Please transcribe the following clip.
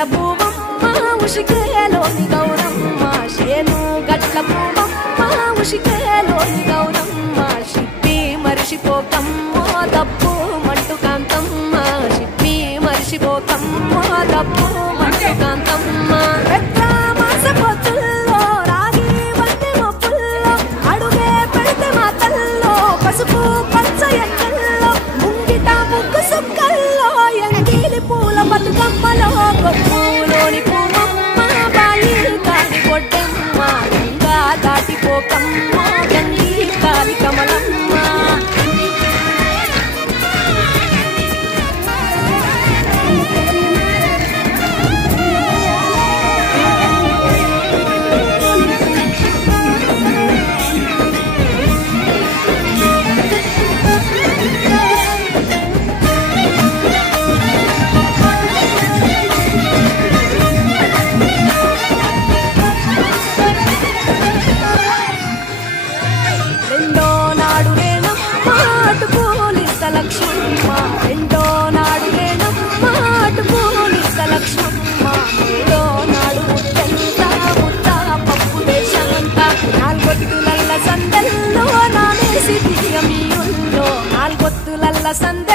గట్ల పూవమ్మ ఉషికేలోని గౌరమ్మ శేను గట్ల పూవమ్మ ఉషికేలోని గౌరమ్మ షిప్పి మరిషిపోకమ్మ దప్పు మంటు కాంతమ్మ షిప్పి మరిషిపోకమ్మ దప్పు మంటు కాంతమ్మ మాస పొత్తుల్లో రాగి వంటి మొప్పుల్లో అడుగే పెడితే మా తల్లో పసుపు పచ్చ ఎండల్లో ముంగిట ముగ్గు సుక్కల్లో ఎంగిలి పూల బతుకమ్మలో కొప్పులోని పూవమ్మ బాయి కాలి కొట్టమ్మ గంగా దాటిపోకమ్మ గంగి కాలి కమలమ్మ రెండో నాడు రేణమ్మ అటు పోలిస్త లక్ష్మమ్మ రెండో నాడు రేణమ్మ అటు పోలిస్త లక్ష్మమ్మ మూడో నాడు ముద్దంతా ముద్ద పప్పు దేశమంతా నాలుగొత్తులల్ల సందల్లో నానేసి బియ్యమియుల్లో నాలుగొత్తులల్ల సంద